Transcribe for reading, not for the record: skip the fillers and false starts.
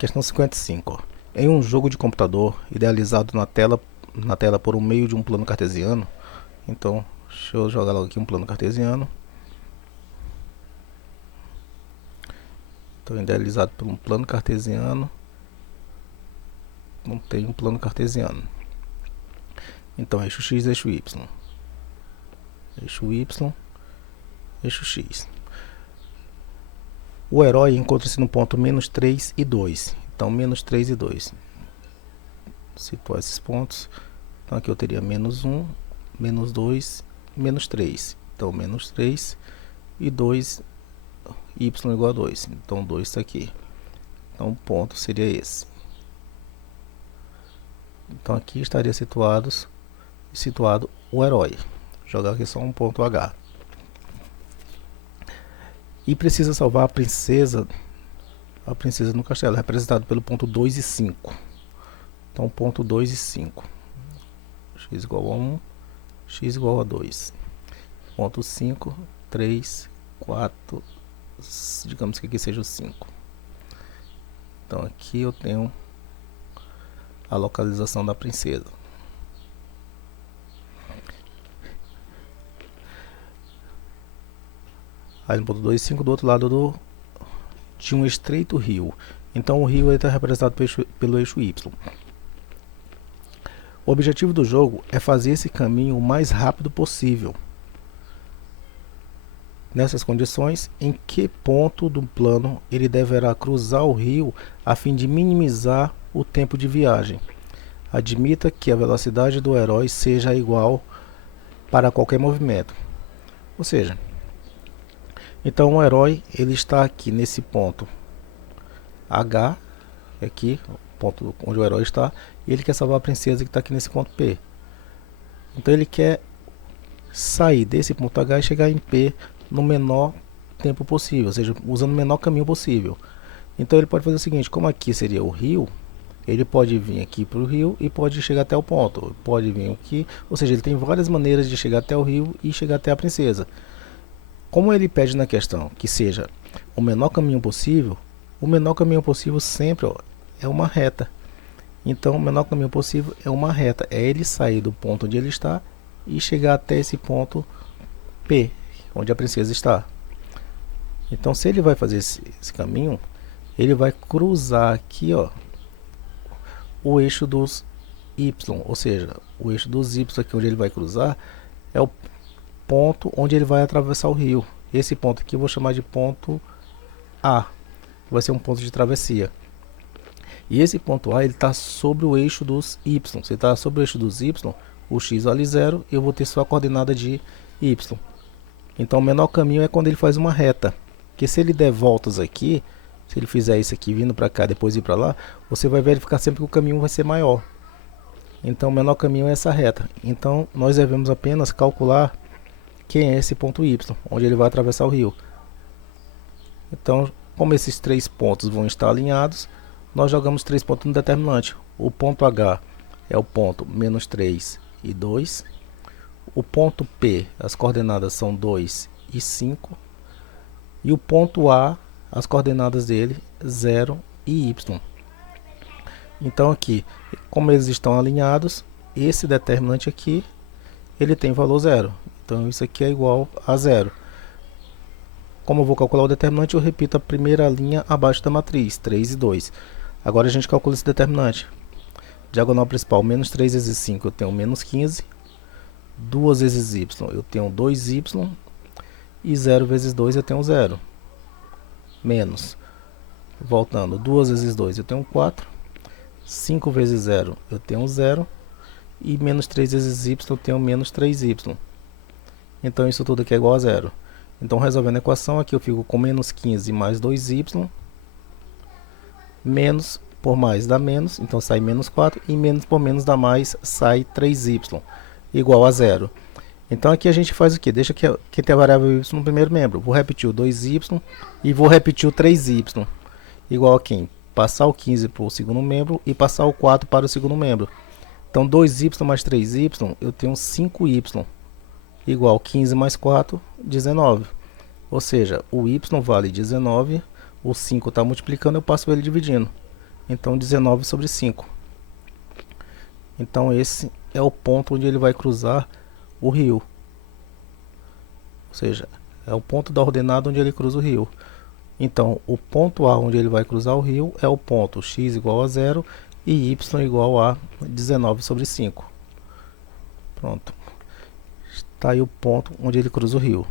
Questão 55. Ó. Em um jogo de computador idealizado na tela por um meio de um plano cartesiano, então deixa eu jogar logo aqui um plano cartesiano. Então, idealizado por um plano cartesiano, não tem um plano cartesiano. Então, eixo x, eixo y, eixo y, eixo x. O herói encontra-se no ponto menos 3 e 2. Então, menos 3 e 2. Situar esses pontos. Então, aqui eu teria menos 1, menos 2, menos 3. Então, menos 3 e 2, y igual a 2. Então, 2 está aqui. Então, o ponto seria esse. Então, aqui estaria situado o herói. Vou jogar aqui só um ponto H. E precisa salvar a princesa no castelo, representado pelo ponto 2 e 5. Então, ponto 2 e 5. X igual a 1, x igual a 2. Ponto 5, 3, 4, digamos que aqui seja o 5. Então, aqui eu tenho a localização da princesa. Aí no ponto 2 e 5 do outro lado de um estreito rio. Então o rio está representado pelo eixo Y. O objetivo do jogo é fazer esse caminho o mais rápido possível. Nessas condições, em que ponto do plano ele deverá cruzar o rio a fim de minimizar o tempo de viagem? Admita que a velocidade do herói seja igual para qualquer movimento. Ou seja, então o herói ele está aqui nesse ponto H, aqui, o ponto onde o herói está, e ele quer salvar a princesa que está aqui nesse ponto P. Então ele quer sair desse ponto H e chegar em P no menor tempo possível, ou seja, usando o menor caminho possível. Então ele pode fazer o seguinte, como aqui seria o rio, ele pode vir aqui para o rio e pode chegar até o ponto, pode vir aqui, ou seja, ele tem várias maneiras de chegar até o rio e chegar até a princesa. Como ele pede na questão que seja o menor caminho possível sempre é uma reta. Então, o menor caminho possível é uma reta. É ele sair do ponto onde ele está e chegar até esse ponto P, onde a princesa está. Então, se ele vai fazer esse caminho, ele vai cruzar aqui, ó, o eixo dos Y. Ou seja, o eixo dos Y aqui onde ele vai cruzar é o ponto onde ele vai atravessar o rio. Esse ponto aqui eu vou chamar de ponto A, vai ser um ponto de travessia. E esse ponto A ele está sobre o eixo dos Y. Se está sobre o eixo dos Y, o x vale 0 e eu vou ter só a coordenada de Y. Então o menor caminho é quando ele faz uma reta. Porque se ele der voltas aqui, se ele fizer isso aqui vindo para cá depois ir para lá, você vai verificar sempre que o caminho vai ser maior. Então o menor caminho é essa reta. Então nós devemos apenas calcular quem é esse ponto Y, onde ele vai atravessar o rio. Então, como esses três pontos vão estar alinhados, nós jogamos três pontos no determinante. O ponto H é o ponto menos 3 e 2. O ponto P, as coordenadas são 2 e 5. E o ponto A, as coordenadas dele, 0 e Y. Então aqui, como eles estão alinhados, esse determinante aqui, ele tem valor 0. Então isso aqui é igual a 0. Como eu vou calcular o determinante, eu repito a primeira linha abaixo da matriz, 3 e 2. Agora a gente calcula esse determinante. Diagonal principal, menos 3 vezes 5, eu tenho menos 15. 2 vezes y, eu tenho 2y. E 0 vezes 2, eu tenho 0. Menos. Voltando, 2 vezes 2, eu tenho 4. 5 vezes 0, eu tenho 0. E menos 3 vezes y, eu tenho menos 3y. Então isso tudo aqui é igual a 0. Então resolvendo a equação, aqui eu fico com menos 15 mais 2y. Menos por mais dá menos, então sai menos 4. E menos por menos dá mais, sai 3y. Igual a 0. Então aqui a gente faz o que? Deixa que tem a variável y no primeiro membro. Vou repetir o 2y e vou repetir o 3y. Igual a quem? Passar o 15 para o segundo membro e passar o 4 para o segundo membro. Então 2y mais 3y, eu tenho 5y. Igual 15 mais 4, 19. Ou seja, o y vale 19, o 5 está multiplicando, eu passo ele dividindo. então 19 sobre 5. Então esse é o ponto onde ele vai cruzar o rio. Ou seja, é o ponto da ordenada onde ele cruza o rio. Então, o ponto A onde ele vai cruzar o rio é o ponto x igual a 0 e y igual a 19 sobre 5. Pronto. Está aí o ponto onde ele cruza o rio.